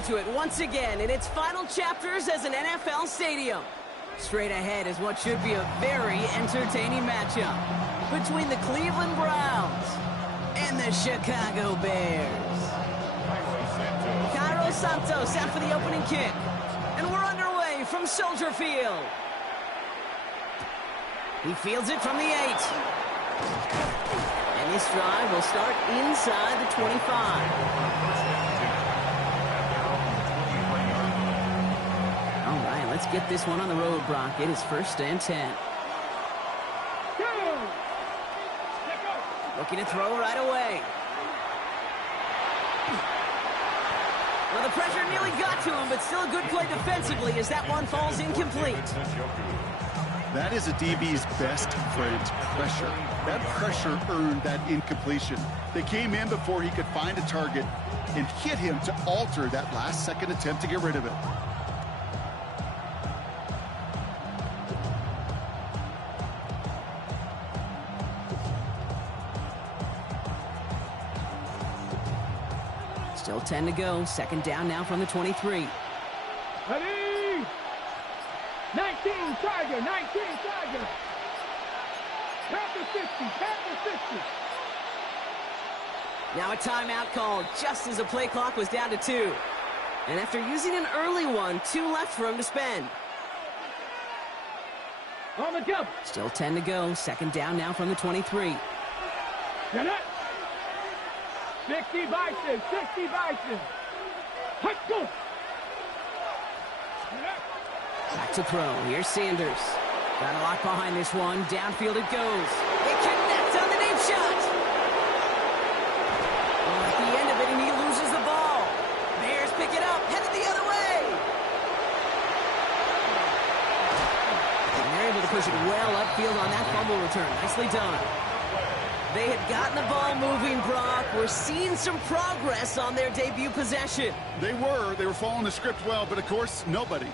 return to it once again in its final chapters as an NFL stadium. Straight ahead is what should be a very entertaining matchup between the Cleveland Browns and the Chicago Bears. Cairo Santos out for the opening kick. And we're underway from Soldier Field. He fields it from the 8. And this drive will start inside the 25. Let's get this one on the road, Brock. It is 1st and 10. Looking to throw right away. Well, the pressure nearly got to him, but still a good play defensively as that one falls incomplete. That is a DB's best friend, pressure. That pressure earned that incompletion. They came in before he could find a target and hit him to alter that last-second attempt to get rid of it. Still 10 to go. 2nd down now from the 23. Ready? 19 Tiger, 19 Tiger. Panther 50, Panther 50. Now a timeout called just as the play clock was down to 2. And after using an early one, 2 left for him to spend. On the jump. Still 10 to go. 2nd down now from the 23. Get it. 60 Bison, 60 Bison. Let's go. Back to throw. Here's Sanders. Got a lot behind this one. Downfield it goes. They connect on the deep shot. Well, at the end of it, and he loses the ball. Bears pick it up, headed the other way. And they're able to push it well upfield on that fumble return. Nicely done. They had gotten the ball moving, Brock. We're seeing some progress on their debut possession. They were following the script well, but of course, nobody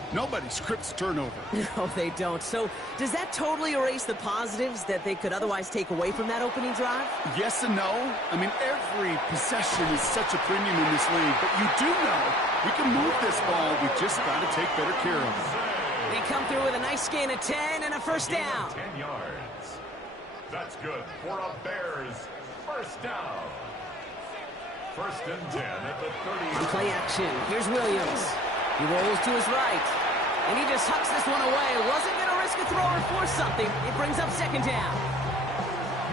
scripts turnover. No, they don't. So does that totally erase the positives that they could otherwise take away from that opening drive? Yes and no. I mean, every possession is such a premium in this league, but you do know we can move this ball. We just got to take better care of it. They come through with a nice gain of 10 and a 1st down. 10 yards. That's good for a Bears 1st down. 1st and 10 at the 30. Play action. Here's Williams. He rolls to his right. And he just hucks this one away. Wasn't going to risk a throw or force something. It brings up 2nd down.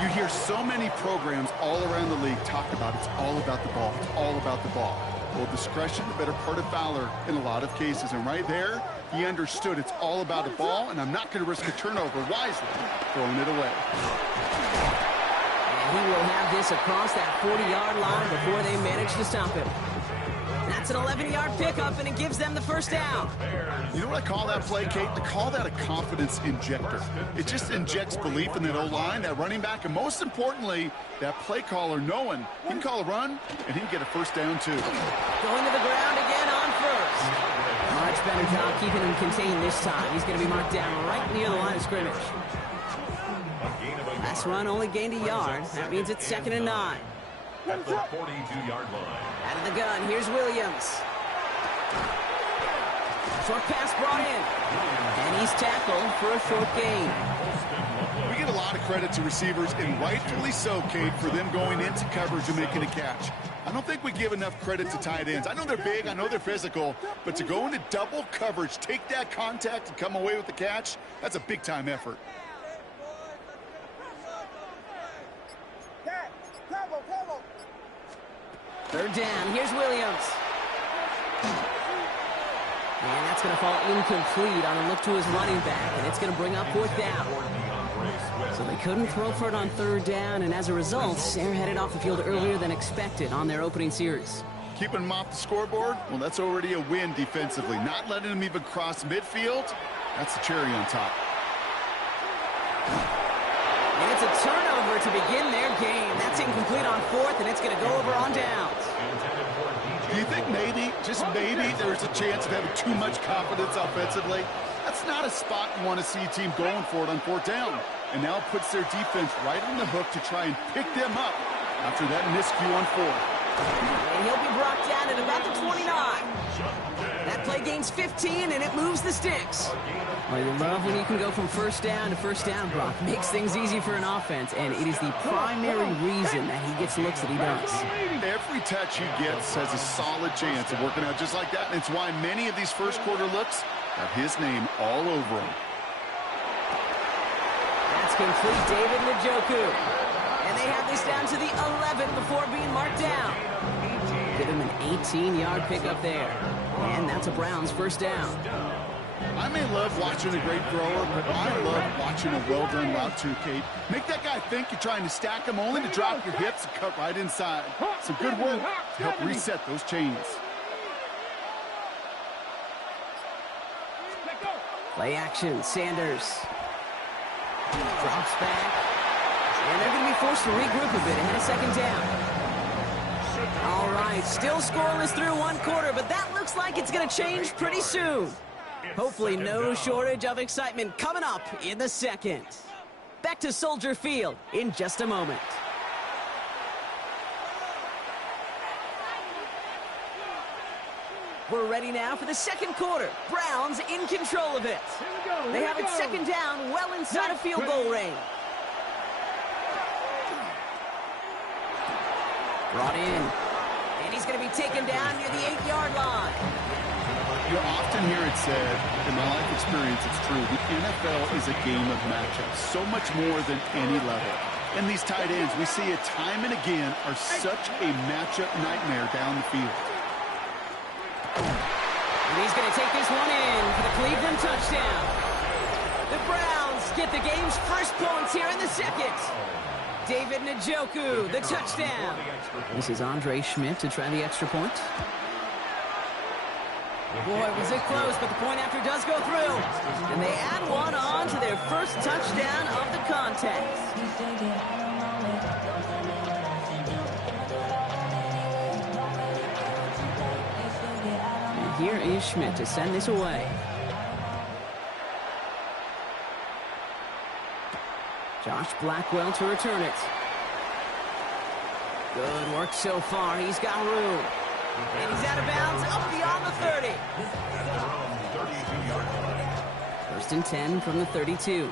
You hear so many programs all around the league talk about it's all about the ball. It's all about the ball. Well, discretion, the better part of valor in a lot of cases. And right there, he understood it's all about the ball, and I'm not going to risk a turnover wisely, throwing it away. And he will have this across that 40-yard line before they manage to stop him. That's an 11-yard pickup, and it gives them the 1st down. You know what I call that play, Kate? I call that a confidence injector. It just injects belief in that O-line, that running back, and most importantly, that play caller knowing he can call a run, and he can get a 1st down, too. Going to the ground again on 1st. Much better job keeping him contained this time. He's going to be marked down right near the line of scrimmage. Last run only gained a yard. That means it's 2nd and 9. At the 42-yard line. Out of the gun, here's Williams. Short pass brought in. And he's tackled for a short gain. We give a lot of credit to receivers, and rightfully so, Kate, for them going into coverage and making a catch. I don't think we give enough credit to tight ends. I know they're big, I know they're physical, but to go into double coverage, take that contact, and come away with the catch, that's a big-time effort. 3rd down. Here's Williams. And that's going to fall incomplete on a look to his running back, and it's going to bring up 4th down. So they couldn't throw for it on 3rd down, and as a result, they're headed off the field earlier than expected on their opening series. Keeping them off the scoreboard, well, that's already a win defensively. Not letting them even cross midfield, that's the cherry on top. And it's a turnover to begin their game. That's incomplete on 4th, and it's going to go over on downs. Do you think maybe, just maybe, there's a chance of having too much confidence offensively? That's not a spot you want to see a team going for it on 4th down. And now it puts their defense right on the hook to try and pick them up after that miscue on 4th. And he'll be brought down at about the 29. gains 15, and it moves the sticks. Well, you love when you can go from first down to first down, Brock. Makes things easy for an offense, and it is the primary reason that he gets looks that he does. Every touch he gets has a solid chance of working out just like that, and it's why many of these first quarter looks have his name all over them. That's complete, David Njoku. And they have this down to the 11 before being marked down. Give him an 18-yard pickup there. And that's a Browns first down. I may love watching a great thrower, but I love watching a well-done route too, Kate. Make that guy think you're trying to stack him only to drop your hips and cut right inside. Some good work to help reset those chains. Play action, Sanders. Drops back. And they're going to be forced to regroup a bit ahead of second down. All right, still scoreless through one quarter, but that looks like it's going to change pretty soon. Hopefully no shortage of excitement coming up in the second. Back to Soldier Field in just a moment. We're ready now for the second quarter. Browns in control of it. They have it second down, well inside of field goal range. Brought in. And he's going to be taken down near the 8-yard line. You often hear it said, in my life experience, it's true, the NFL is a game of matchups, so much more than any level. And these tight ends, we see it time and again, are such a matchup nightmare down the field. And he's going to take this one in for the Cleveland touchdown. The Browns get the game's first points here in the second. David Njoku, the touchdown. This is Andre Schmidt to try the extra point. Boy, was it close, but the point after does go through. And they add one on to their first touchdown of the contest. And here is Schmidt to send this away. Josh Blackwell to return it. Good work so far. He's got room. And he's out of bounds up beyond the 30. First and 10 from the 32.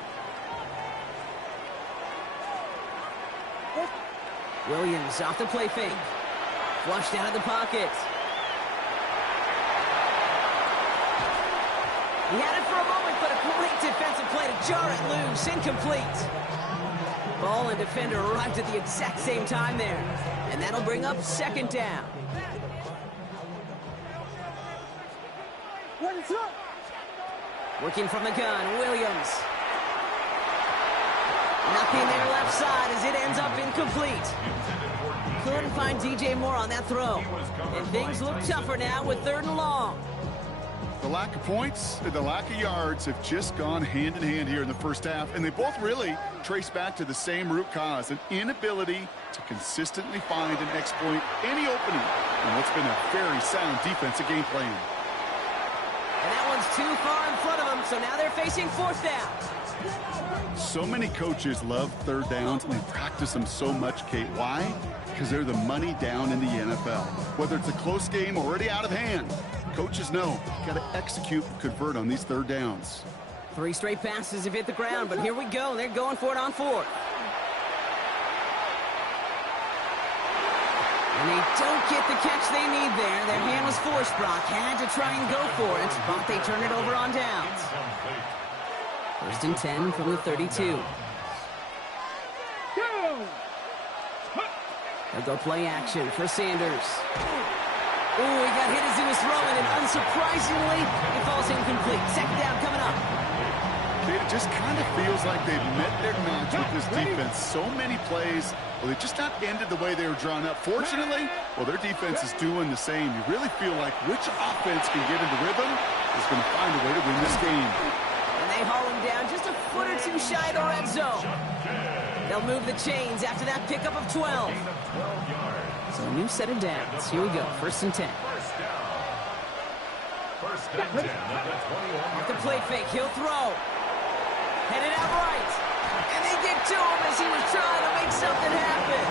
Williams off the play fake. Flushed out of the pocket. He had it for a moment, but a great defensive play to jar it loose. Incomplete. Ball and defender arrived at the exact same time there. And that'll bring up second down. Working from the gun, Williams. Nothing there left side as it ends up incomplete. Couldn't find DJ Moore on that throw. And things look tougher now with 3rd and long. The lack of points and the lack of yards have just gone hand in hand here in the first half, and they both really trace back to the same root cause, an inability to consistently find and exploit any opening in what's been a very sound defensive game plan. And that one's too far in front of them, so now they're facing 4th down. So many coaches love 3rd downs, and they practice them so much, Kate. Why? Because they're the money down in the NFL. Whether it's a close game already out of hand, coaches know got to execute and convert on these 3rd downs. 3 straight passes have hit the ground, but here we go. They're going for it on 4th. And they don't get the catch they need there. Their hand was forced, Brock. Had to try and go for it, but they turn it over on downs. First and 10 from the 32. They'll go play action for Sanders. Ooh, he got hit as he was throwing, and unsurprisingly, it falls incomplete. Second down coming up. It just kind of feels like they've met their match with this defense. So many plays, well, they just not ended the way they were drawn up. Fortunately, well, their defense is doing the same. You really feel like which offense can get into rhythm is going to find a way to win this game. And they haul him down just a foot or two shy of the red zone. They'll move the chains after that pickup of 12. So a new set of downs. Here we go. First and 10. First and 10 at the 21. Off the play fake. He'll throw. Headed out right. And they get to him as he was trying to make something happen.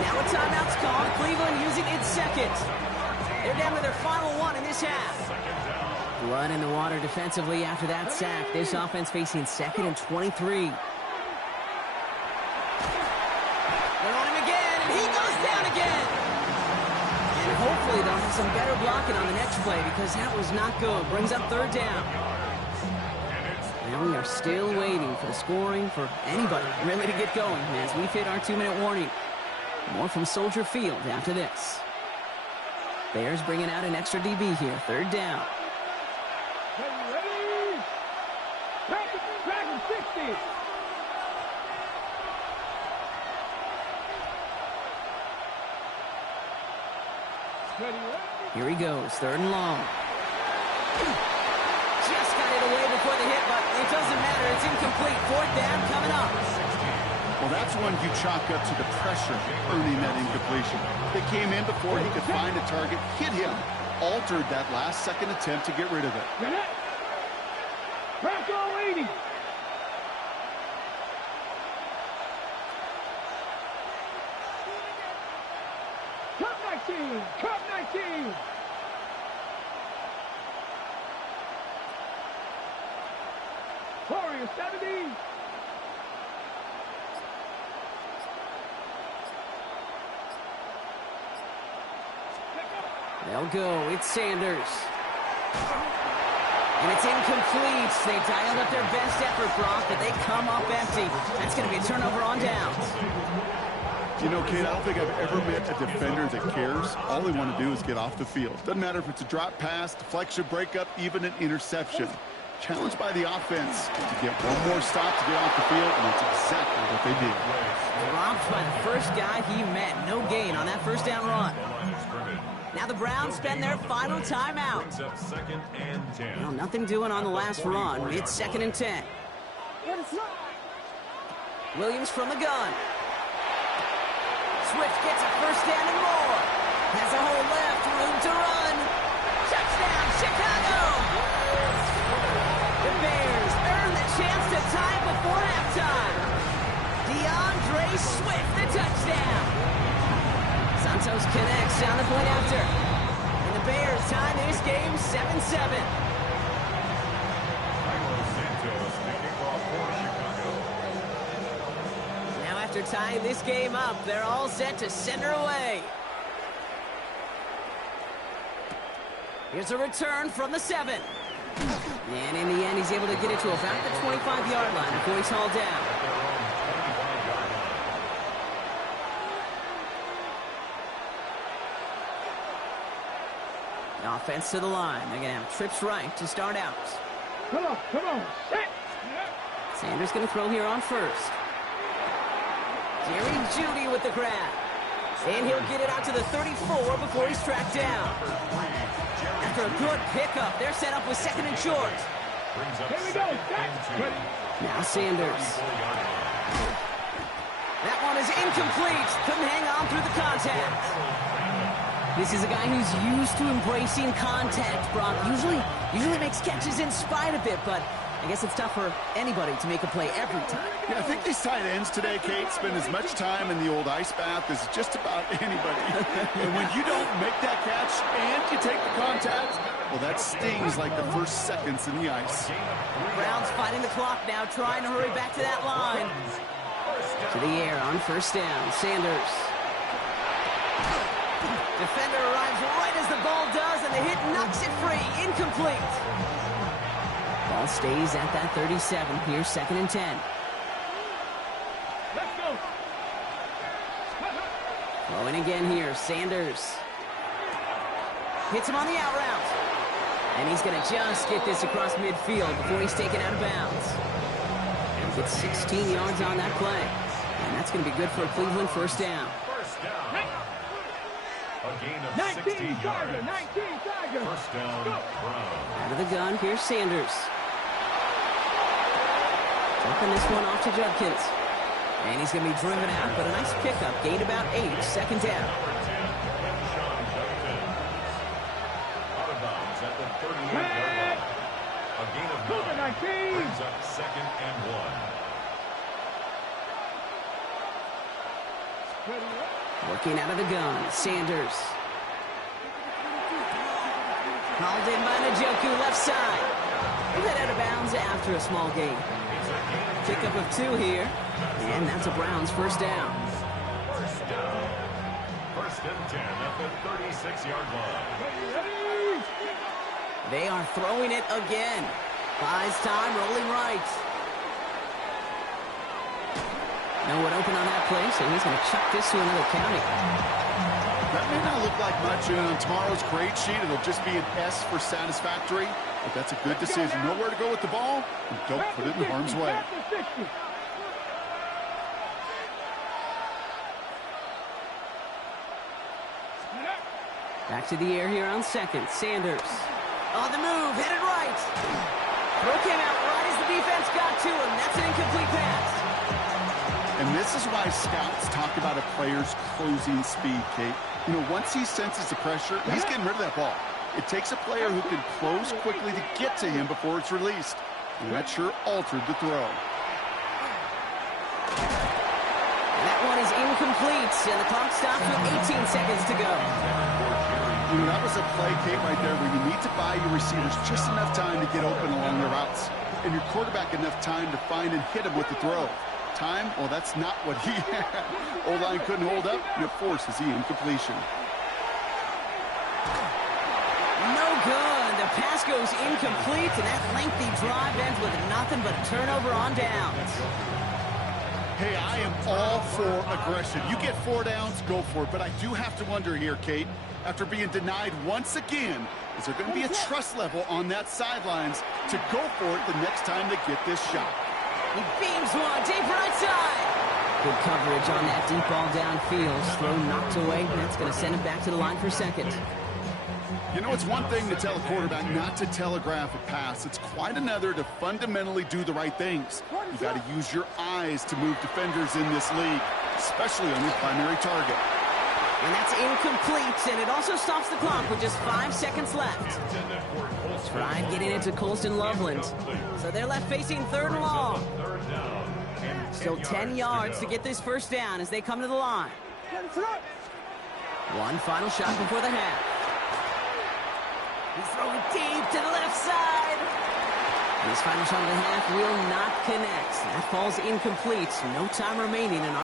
Now a timeout's called. Cleveland using its second. They're down to their final one in this half. Blood in the water defensively after that sack. This offense facing 2nd and 23. They're on him again, and he goes down again. And hopefully they'll have some better blocking on the next play because that was not good. Brings up 3rd down. And we are still waiting for the scoring for anybody really to get going as we've hit our 2-minute warning. More from Soldier Field after this. Bears bringing out an extra DB here. 3rd down. Ready? Dragon 60. Ready? Here he goes. 3rd and long. Just got it away before the hit, but it doesn't matter. It's incomplete. 4th down coming up. Well, that's one you chalk up to the pressure earning that incompletion. They came in before he could find a target, hit him, altered that last-second attempt to get rid of it. Bronco 80. Cup 19. Cup 19. Warrior 70. They'll go. It's Sanders. And it's incomplete. They dialed up their best effort, Brock, but they come up empty. That's going to be a turnover on downs. You know, Kate, I don't think I've ever met a defender that cares. All they want to do is get off the field. Doesn't matter if it's a drop pass, deflection, breakup, even an interception. Challenged by the offense to get one more stop to get off the field, and that's exactly what they did. Dropped by the first guy he met. No gain on that 1st down run. Now the Browns spend their final timeout. Well, nothing doing on the last run. It's 2nd and 10. Williams from the gun. Swift gets a 1st down and more. Has a hole left, room to run. Touchdown, Chicago! The Bears earn the chance to tie before halftime. DeAndre Swift, the touchdown. Santos connects on the point after. And the Bears tie this game 7-7. Now after tying this game up, they're all set to send her away. Here's a return from the 7. And in the end, he's able to get it to about the 25-yard line before he's hauled down. Offense to the line. They're going to have trips right to start out. Come on. Set. Sanders going to throw here on 1st. Jerry Jeudy with the grab. And he'll get it out to the 34 before he's tracked down. After a good pickup, they're set up with 2nd and short. Here we go. Set. Now Sanders. That one is incomplete. Couldn't hang on through the contact. This is a guy who's used to embracing contact, Brock. Usually makes catches in spite of it, but I guess it's tough for anybody to make a play every time. Yeah, I think these tight ends today, Kate, spend as much time in the old ice bath as just about anybody. And when you don't make that catch and you take the contact, well, that stings like the first seconds in the ice. Browns fighting the clock now, trying to hurry back to that line. To the air on 1st down, Sanders. Defender arrives right as the ball does, and the hit knocks it free. Incomplete. Ball stays at that 37. Here's 2nd and 10. Let's go. Throwing again here, Sanders. Hits him on the out route. And he's going to just get this across midfield before he's taken out of bounds. And gets 16 yards on that play. And that's going to be good for a Cleveland 1st down. A gain of 19 16 Tiger. yards. 19 Tiger. 1st down, Browns. Out of the gun, here's Sanders. Dropping this one off to Judkins. And he's going to be driven out, but a nice pickup. Gained about 8, 2nd down. Out of bounds at the 38-yard line. A gain of 9 brings up 2nd and 1. Working out of the gun, Sanders. Called in by Njoku, left side. He'll head out of bounds after a small gain. Pickup of 2 here. And that's a Browns first down. First down. First and 10 at the 36-yard line. They are throwing it again. Buys time, rolling right. No one open on that play, so he's going to chuck this to another county. That may not look like much, and on tomorrow's grade sheet, it'll just be an S for satisfactory. But that's a good decision. Know where to go with the ball, and don't put it in harm's way. Back to the air here on second. Sanders. On the move, headed right. Throw came out right as the defense got to him. That's an incomplete pass. And this is why scouts talk about a player's closing speed, Kate. You know, once he senses the pressure, he's getting rid of that ball. It takes a player who can close quickly to get to him before it's released. And that sure altered the throw. That one is incomplete, and the clock stops with 18 seconds to go. You know, that was a play, Kate, right there where you need to buy your receivers just enough time to get open along their routes. And your quarterback enough time to find and hit him with the throw. Time? Well, that's not what he had. O-line couldn't hold up, and it forces the incompletion. No good. The pass goes incomplete, and that lengthy drive ends with nothing but a turnover on downs. Hey, I am all for aggression. You get 4 downs, go for it. But I do have to wonder here, Kate, after being denied once again, is there going to be a trust level on that sidelines to go for it the next time they get this shot? He beams one, deep right side. Good coverage on that deep ball downfield. Throw knocked away. That's going to send him back to the line for second. You know, it's one thing to tell a quarterback not to telegraph a pass. It's quite another to fundamentally do the right things. You got to use your eyes to move defenders in this league, especially on your primary target. And that's incomplete, and it also stops the clock with just 5 seconds left. Tried getting it to Colston Loveland. So they're left facing 3rd and long. Still 10 yards to get this first down as they come to the line. One final shot before the half. He's throwing deep to the left side. And his final shot of the half will not connect. That falls incomplete. No time remaining in